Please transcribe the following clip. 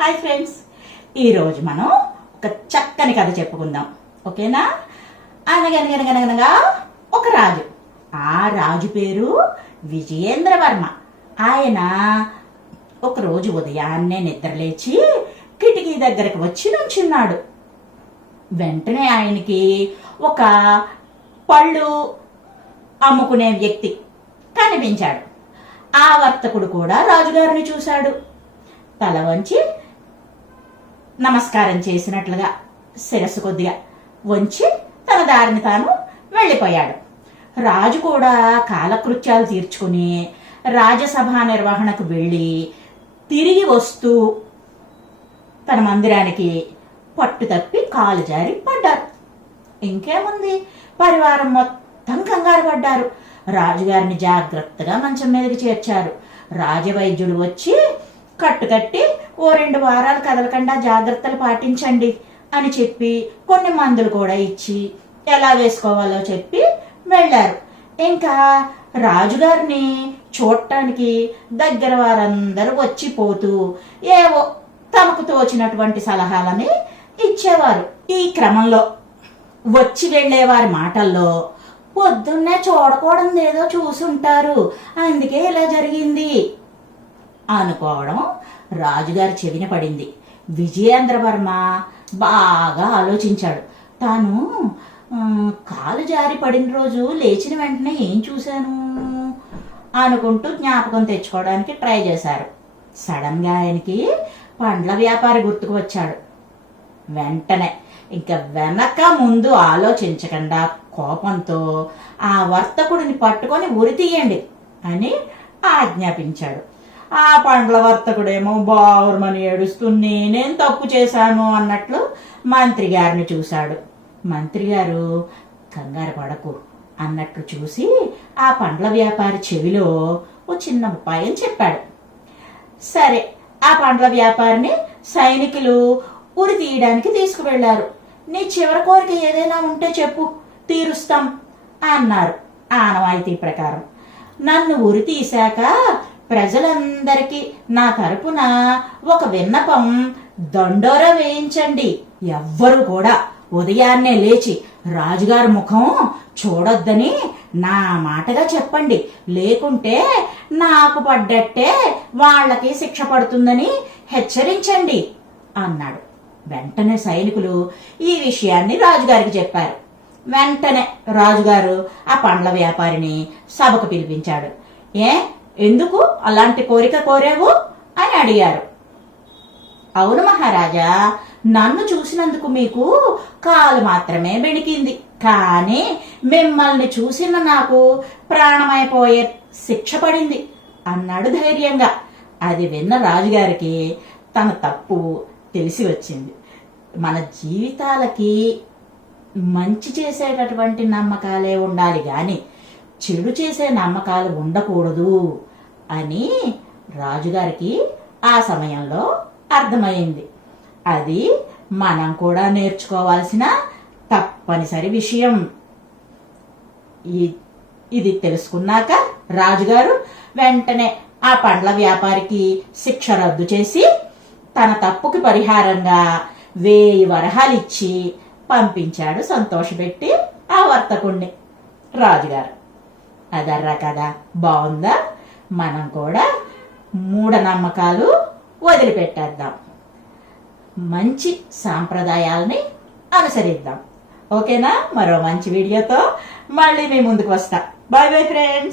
Hi friends, ఈరోజు మనం ఒక చక్కని కథ చెప్పుకుందాం. ఓకేనా? అనగనగనగనగా ఒక రాజు. ఆ రాజు పేరు విజయేంద్రవర్మ. ఆయన ఒకరోజు ఉదయాన్నే నిద్రలేచి కిటికీ దగ్గరకు వచ్చి నుంచున్నాడు. వెంటనే ఆయనకి ఒక పళ్ళు అమ్ముకునే వ్యక్తి కనిపించాడు. ఆ వర్తకుడు కూడా రాజుగారిని చూశాడు. తల వంచి నమస్కారం చేసినట్లుగా శిరస్సు కొద్దిగా వంచి తన దారిని తాను వెళ్ళిపోయాడు. రాజు కూడా కాలకృత్యాలు తీర్చుకుని రాజసభ నిర్వహణకు వెళ్ళి తిరిగి వస్తూ తన మందిరానికి పట్టు తప్పి కాలు జారి పడ్డారు. ఇంకేముంది, పరివారం మొత్తం కంగారు పడ్డారు. రాజుగారిని జాగ్రత్తగా మంచం మీదకి చేర్చారు. రాజవైద్యుడు వచ్చి కట్టుకట్టి 2 వారాలు కదలకుండా జాగ్రత్తలు పాటించండి అని చెప్పి కొన్ని మందులు కూడా ఇచ్చి ఎలా వేసుకోవాలో చెప్పి వెళ్ళారు. ఇంకా రాజుగారిని చూడటానికి దగ్గర వారందరూ వచ్చిపోతూ ఏవో తమకు తోచినటువంటి సలహాలని ఇచ్చేవారు. ఈ క్రమంలో వచ్చి వెళ్లేవారి మాటల్లో పొద్దున్నే చూడకూడదు ఏదో చూసుంటారు, అందుకే ఇలా జరిగింది అనుకోవడం రాజుగారి చెవిన పడింది. విజయేంద్రవర్మ బాగా ఆలోచించాడు. తాను కాలు జారి పడిన రోజు లేచిన వెంటనే ఏం చూశాను అనుకుంటూ జ్ఞాపకం తెచ్చుకోవడానికి ట్రై చేశారు. సడన్ గా ఆయనకి పండ్ల వ్యాపారి గుర్తుకు వచ్చాడు. వెంటనే ఇంకా వెనక ముందు ఆలోచించకుండా కోపంతో ఆ వర్తకుడిని పట్టుకొని ఉరి తీయండి అని ఆజ్ఞాపించాడు. ఆ పండ్ల వర్తకుడేమో బావురమని ఏడుస్తూ నేనేం తప్పు చేశాను అన్నట్లు మంత్రి గారిని చూశాడు. మంత్రి గారు కంగారు పడకు అన్నట్లు చూసి ఆ పండ్ల వ్యాపారి చెవిలో ఓ చిన్న ఉపాయం చెప్పాడు. సరే, ఆ పండ్ల వ్యాపారిని సైనికులు ఉరి తీయడానికి తీసుకువెళ్లారు. నీ చివరి కోరిక ఏదైనా ఉంటే చెప్పు, తీరుస్తాం అన్నారు. ఆనవాయితీ ప్రకారం నన్ను ఉరి తీశాక ప్రజలందరికీ నా తరపున ఒక విన్నపం దండోర వేయించండి. ఎవ్వరూ కూడా ఉదయాన్నే లేచి రాజుగారి ముఖం చూడొద్దని నా మాటగా చెప్పండి, లేకుంటే నాకు పడ్డట్టే వాళ్ళకి శిక్ష పడుతుందని హెచ్చరించండి అన్నాడు. వెంటనే సైనికులు ఈ విషయాన్ని రాజుగారికి చెప్పారు. వెంటనే రాజుగారు ఆ పండ్ల వ్యాపారిని సభకు పిలిపించాడు. ఎందుకు అలాంటి కోరిక కోరావు అని అడిగారు. అవును మహారాజా, నన్ను చూసినందుకు మీకు కాలు మాత్రమే బెణికింది, కానీ మిమ్మల్ని చూసిన నాకు ప్రాణమైపోయే శిక్ష పడింది అన్నాడు ధైర్యంగా. అది విన్న రాజుగారికి తన తప్పు తెలిసి వచ్చింది. మన జీవితాలకి మంచి చేసేటటువంటి నమ్మకాలే ఉండాలి గాని చెడు చేసే నమ్మకాలు ఉండకూడదు అని రాజుగారికి ఆ సమయంలో అర్థమైంది. అది మనం కూడా నేర్చుకోవాల్సిన తప్పనిసరి విషయం. ఇది తెలుసుకున్నాక రాజుగారు వెంటనే ఆ పండ్ల వ్యాపారికి శిక్ష రద్దు చేసి తన తప్పుకి పరిహారంగా 1000 వరహాలు ఇచ్చి పంపించాడు సంతోషపెట్టి ఆ వర్తకుణ్ణి రాజుగారు. అదర్రా కదా, బాగుందా? మనం కూడా మూఢనమ్మకాలు వదిలిపెట్టేద్దాం, మంచి సాంప్రదాయాల్ని అనుసరిద్దాం. ఓకేనా? మరో మంచి వీడియోతో మళ్ళీ మీ ముందుకు వస్తా. Bye bye friends.